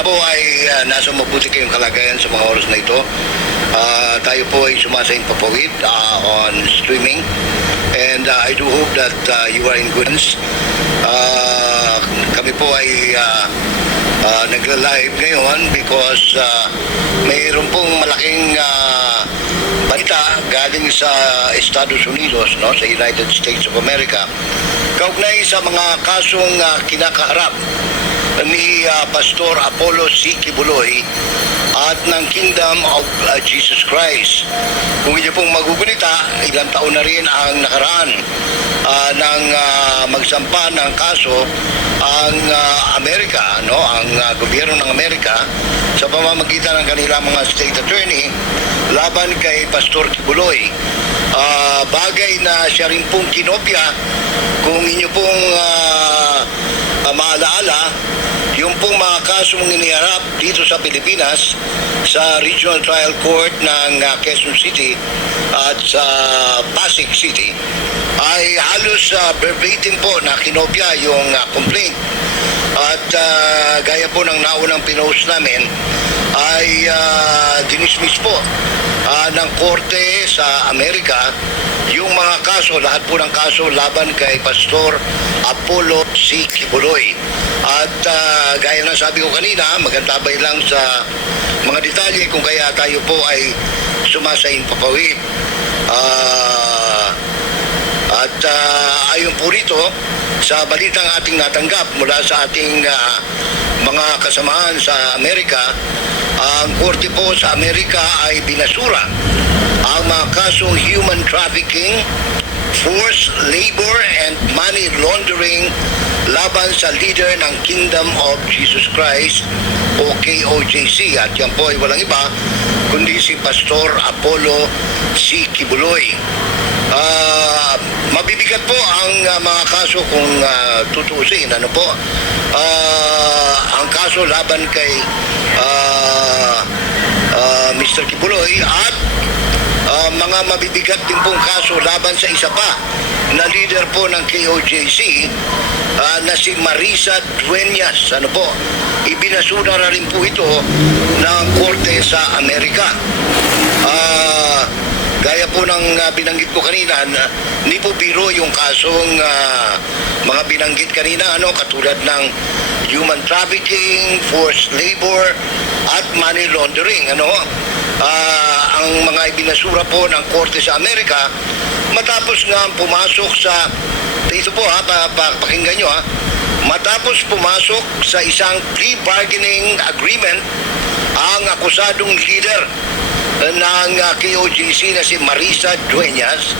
sana po ay ah, nasa mabuti kayong kalagayan sa mga oras na ito. Ah, tayo po ay sumasaing papawid ah, on streaming and ah, I do hope that ah, you are in good hands. Ah, kami po ay ah, ah, nagla-live ngayon because ah, mayroon pong malaking ah, balita galing sa Estados Unidos, no, sa United States of America, kaugnay sa mga kasong ah, kinakaharap ni ah, Pastor Apollo C. Kibuloy at ng Kingdom of ah, Jesus Christ. Kung inyo pong magugunita, ilang taon na rin ang nakaraan ah, ng ah, magsampa ng kaso ang ah, Amerika, no, ang ah, gobyerno ng Amerika sa pamamagitan ng kanilang mga state attorney laban kay Pastor Kibuloy. Ah, bagay na siya rin pong kinopya kung inyo pong ah, ah, maalaala yung pong mga kasong iniharap dito sa Pilipinas sa Regional Trial Court ng ah, Quezon City at sa Pasig City ay halos ah, verbatim po na kinopya yung ah, complaint. At ah, gaya po ng naunang pinost namin ay uh, dinismiss po ah, ng korte sa Amerika yung mga kaso, lahat po ng kaso laban kay Pastor Apollo C. Kibuloy. At ah, gaya ng sabi ko kanina, magantabay lang sa mga detalye kung kaya tayo po ay sumasaing papawid. Ah, at ah, ayon po rito, sa balitang ating natanggap mula sa ating ah, mga kasamahan sa Amerika, ang korte po sa Amerika ay binasura ang mga kasong human trafficking, forced labor, and money laundering laban sa leader ng Kingdom of Jesus Christ o KOJC. At yan po ay walang iba kundi si Pastor Apollo C. Kibuloy. Ah, mabibigat po ang ah, mga kaso kung ah, tutusin. Ano po? Ah, ang kaso laban kay ah, ah, Mr. Kibuloy at ah, mga mabibigat din pong kaso laban sa isa pa na leader po ng KOJC ah, na si Marisa Dueñas. Ano po? Ibinasura na rin po ito ng korte sa Amerika. Ah, gaya po ng ah, binanggit ko kanina, na, hindi po biro yung kasong ah, mga binanggit kanina, ano, katulad ng human trafficking, forced labor, at money laundering. Ano, Ah, ang mga ibinasura po ng korte sa Amerika, matapos nga pumasok sa, ito po ha, pa, pa, pakinggan nyo ha, matapos pumasok sa isang plea bargaining agreement ang akusadong leader ng uh, KOJC na si Marisa Dueñas,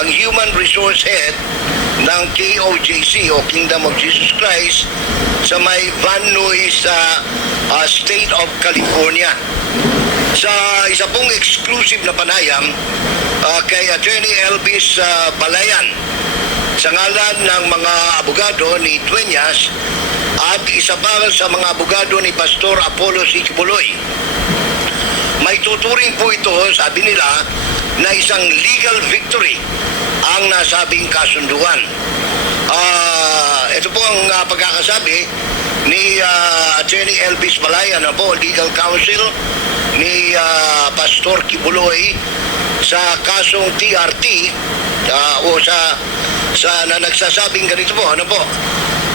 ang human resource head ng KOJC o Kingdom of Jesus Christ sa may Van Nuys sa uh, State of California. Sa isa pong exclusive na panayam uh, kay Attorney Elvis uh, Balayan sa ngalan ng mga abogado ni Dueñas at isa pa sa mga abogado ni Pastor Apollo C. Kibuloy. May tuturing po ito, sabi nila, na isang legal victory ang nasabing kasunduan. Ah, ito po ang ah, pagkakasabi ni ah, Attorney Elvis Malaya na po, legal counsel ni ah, Pastor Kibuloy sa kasong TRT ah, o sa sa na nagsasabing ganito po, ano po,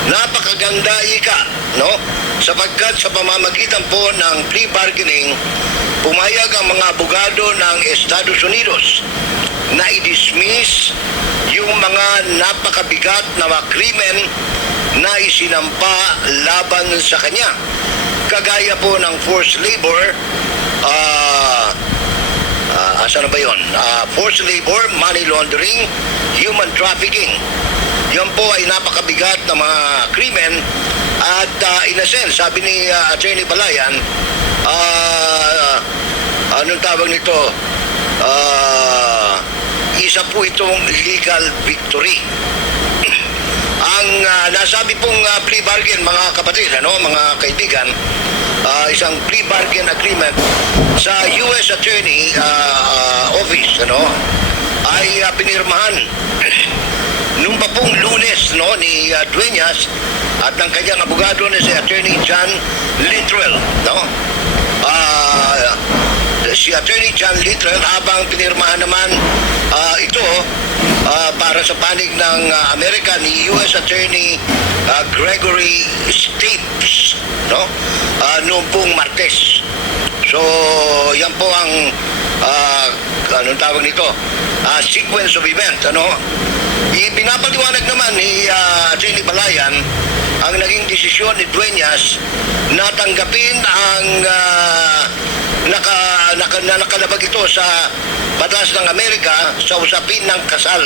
napakaganda ika, no? Sapagkat sa pamamagitan po ng plea bargaining, pumayag ang mga abogado ng Estados Unidos na i-dismiss yung mga napakabigat na mga krimen na isinampa laban sa kanya. Kagaya po ng forced labor, ah, Ah, asa na ba yun? Ah, forced labor, money laundering, human trafficking. Yan po ay napakabigat na mga krimen at ah, in a sense, sabi ni ah, Attorney Balayan, ah, anong tawag nito? Ah, isa po itong legal victory. Ang ah, nasabi pong ah, plea bargain, mga kapatid, ano, mga kaibigan, ah, isang plea bargain agreement sa U.S. Attorney ah, ah, Office, ano, ay uh, pinirmahan nung pa pong lunes no, ni uh, Dueñas at ng kanyang abogado na si Attorney John Littrell. No? Si Attorney John Littrell habang pinirmahan naman ah, ito ah, para sa panig ng ah, Amerika ni U.S. Attorney ah, Gregory Stapes no? Ah, noong pong Martes. So, yan po ang ah, anong tawag nito? Ah, sequence of event, ano? Ipinapaliwanag naman ni uh, Attorney Balayan ang naging desisyon ni Dueñas na tanggapin ang ah, naka, naka, na ito sa batas ng Amerika sa usapin ng kasal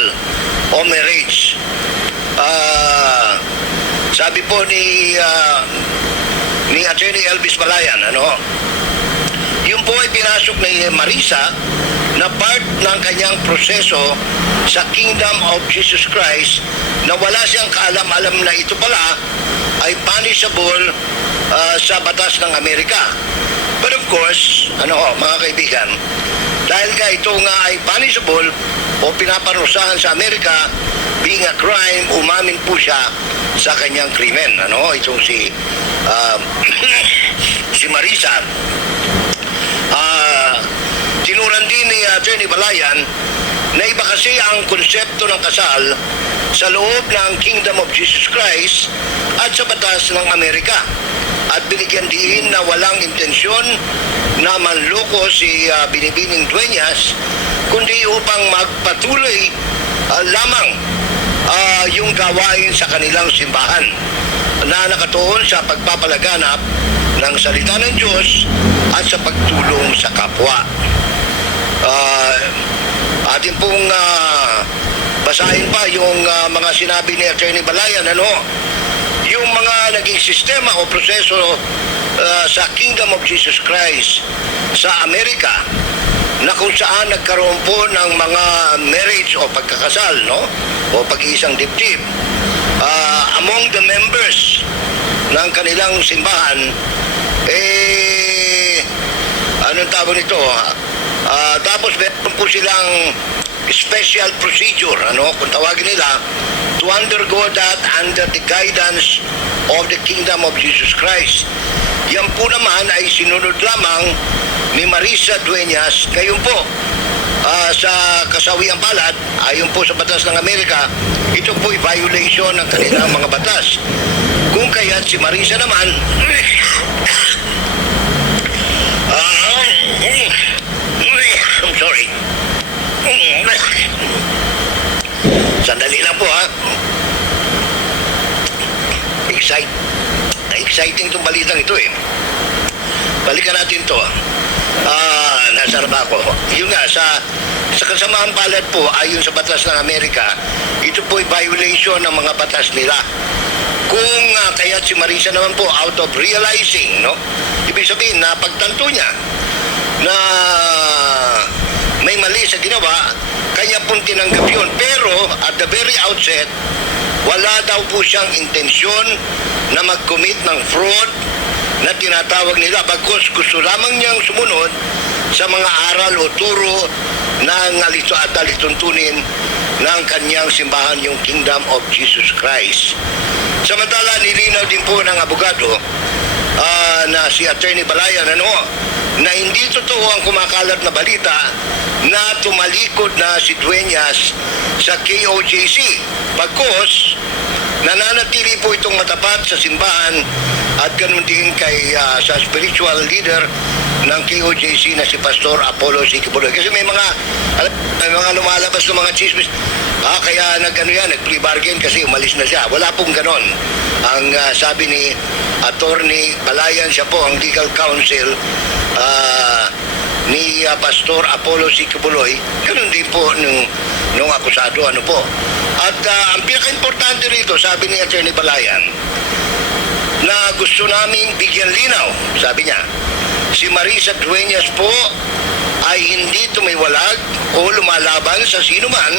o marriage. Ah, sabi po ni ah, ni Attorney Elvis Balayan, ano, yung po ay pinasok ni Marisa na part ng kanyang proseso sa Kingdom of Jesus Christ na wala siyang kaalam-alam na ito pala ay punishable ah, sa batas ng Amerika. But of course, ano ho, mga kaibigan, dahil nga ito nga ay punishable o pinaparusahan sa Amerika being a crime, umamin po siya sa kanyang krimen. Ano, itong si ah, si Marisa tinuran din ni Attorney Balayan na iba kasi ang konsepto ng kasal sa loob ng Kingdom of Jesus Christ at sa batas ng Amerika. At binigyan din na walang intensyon na manloko si ah, Binibining Dueñas kundi upang magpatuloy ah, lamang ah, yung gawain sa kanilang simbahan na nakatuon sa pagpapalaganap ng salita ng Diyos at sa pagtulong sa kapwa. Ah, atin pong ah, basahin pa yung ah, mga sinabi ni Attorney Balayan, ano, yung mga naging sistema o proseso ah, sa Kingdom of Jesus Christ sa Amerika na kung saan nagkaroon po ng mga marriage o pagkakasal, no? O pag-iisang dibdib ah, among the members ng kanilang simbahan, eh, anong tawag nito? Ah, tapos meron po silang special procedure, ano, kung tawagin nila, to undergo that under the guidance of the Kingdom of Jesus Christ. Yan po naman ay sinunod lamang ni Marisa Dueñas ngayon po ah, sa kasawiang palad, ayon po sa batas ng Amerika, ito po ay violation ng kanilang mga batas. Kung kaya si Marisa naman, Ah, I'm sorry. Sandali lang po ha. Excite. Exciting itong balitang ito eh. Balikan natin to. Ah, nasa ba ako? Yun nga, sa sa kasamaang palad po, ayon sa batas ng Amerika, ito po ay violation ng mga batas nila. Kung uh, kaya si Marisa naman po out of realizing, no? Ibig sabihin na pagtanto niya na may mali sa ginawa, kanya pong tinanggap yun. Pero at the very outset, wala daw po siyang intensyon na mag-commit ng fraud na tinatawag nila bagkus gusto lamang niyang sumunod sa mga aral o turo ng alito at alituntunin ng kanyang simbahan yung Kingdom of Jesus Christ. Samantala, nilinaw din po ng abogado na si Attorney Balayan ano, na hindi totoo ang kumakalat na balita na tumalikod na si Dueñas sa KOJC. Pagkos, nananatili po itong matapat sa simbahan at ganun din kay ah, sa spiritual leader ng KOJC na si Pastor Apollo Sikibuloy. Kasi may mga may mga lumalabas ng mga chismis. Ah, kaya nag-ano yan, nag-plea bargain kasi umalis na siya. Wala pong ganon. Ang ah, sabi ni Attorney Balayan, siya po ang legal counsel ah, ni ah, Pastor Apollo Sikibuloy. Ganun din po nung, nung akusado. Ano po. At ah, ang pinaka-importante rito, sabi ni Attorney Balayan, na gusto naming bigyan linaw, sabi niya. Si Marisa Dueñas po ay hindi tumiwalag o lumalaban sa sino man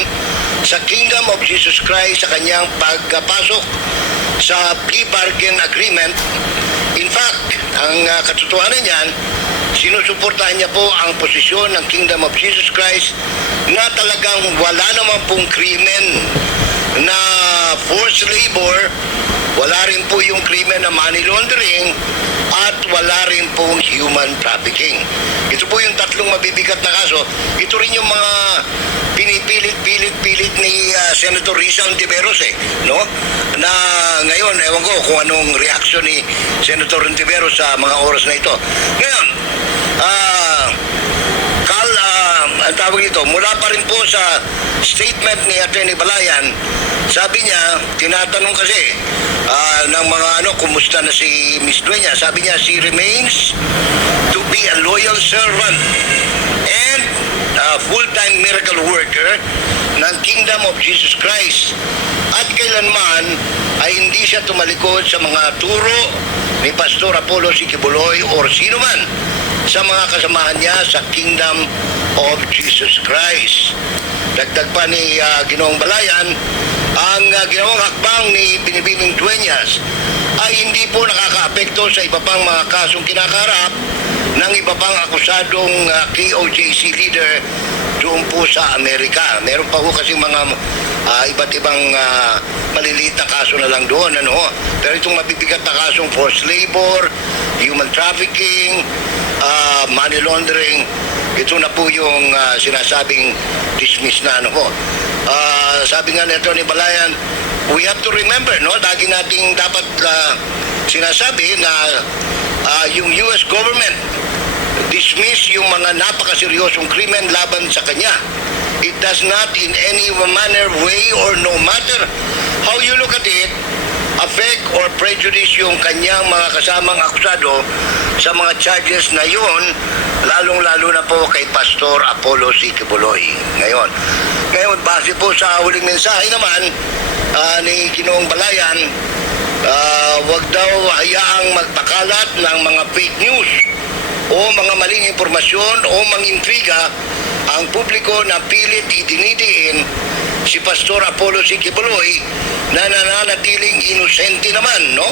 sa Kingdom of Jesus Christ sa kanyang pagpasok sa plea bargain agreement. In fact, ang uh, katotohanan niyan, sinusuportahan niya po ang posisyon ng Kingdom of Jesus Christ na talagang wala naman pong krimen na forced labor, wala rin po yung krimen na money laundering, at wala rin pong human trafficking. Ito po yung tatlong mabibigat na kaso. Ito rin yung mga pinipilit-pilit-pilit ni ah, Senator Risa Ontiveros eh, no? Na ngayon, ewan ko kung anong reaksyon ni Senator Ontiveros sa mga oras na ito. Ngayon, ah, ah, ang tawag nito, mula pa rin po sa statement ni Atty. Balayan, sabi niya, tinatanong kasi ah, ng mga ano, kumusta na si Miss Dueña. Sabi niya, she remains to be a loyal servant and a full-time miracle worker ng Kingdom of Jesus Christ. At kailanman ay hindi siya tumalikod sa mga turo ni Pastor Apollo Sikibuloy or sino man sa mga kasamahan niya sa Kingdom of Jesus Christ. Dagdag pa ni ah, Ginoong Balayan, ang uh, ginawang hakbang ni Binibining Dueñas ay hindi po nakakaapekto sa iba pang mga kasong kinakarap ng iba pang akusadong ah, KOJC leader doon po sa Amerika. Meron pa po kasi mga ah, iba't ibang ah, maliliit na kaso na lang doon. Ano? Pero itong mabibigat na kasong forced labor, human trafficking, ah, money laundering, ito na po yung ah, sinasabing dismiss na ano po. Ah, sabi nga nito ni Balayan, we have to remember, no? Lagi nating dapat ah, sinasabi na ah, yung US government dismiss yung mga napakaseryosong krimen laban sa kanya. It does not in any manner, way, or no matter how you look at it, affect or prejudice yung kanyang mga kasamang akusado sa mga charges na yun, lalong-lalo na po kay Pastor Apollo C. Kibuloy. Ngayon, ngayon base po sa huling mensahe naman ah, ni Ginoong Balayan, ah, wag daw hayaang magpakalat ng mga fake news o mga maling impormasyon o mangintriga ang publiko na pilit idinidiin si Pastor Apollo Sikibuloy na nananatiling inosente naman no?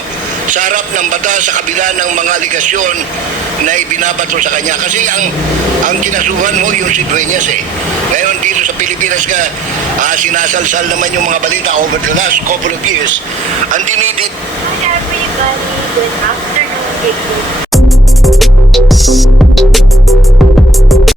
Sa harap ng batas sa kabila ng mga aligasyon na ibinabato sa kanya. Kasi ang ang kinasuhan mo yung si Dueñas eh. Ngayon dito sa Pilipinas ka ah, sinasalsal naman yung mga balita over the last couple of years. Ang dinidid Hi everybody, good afternoon.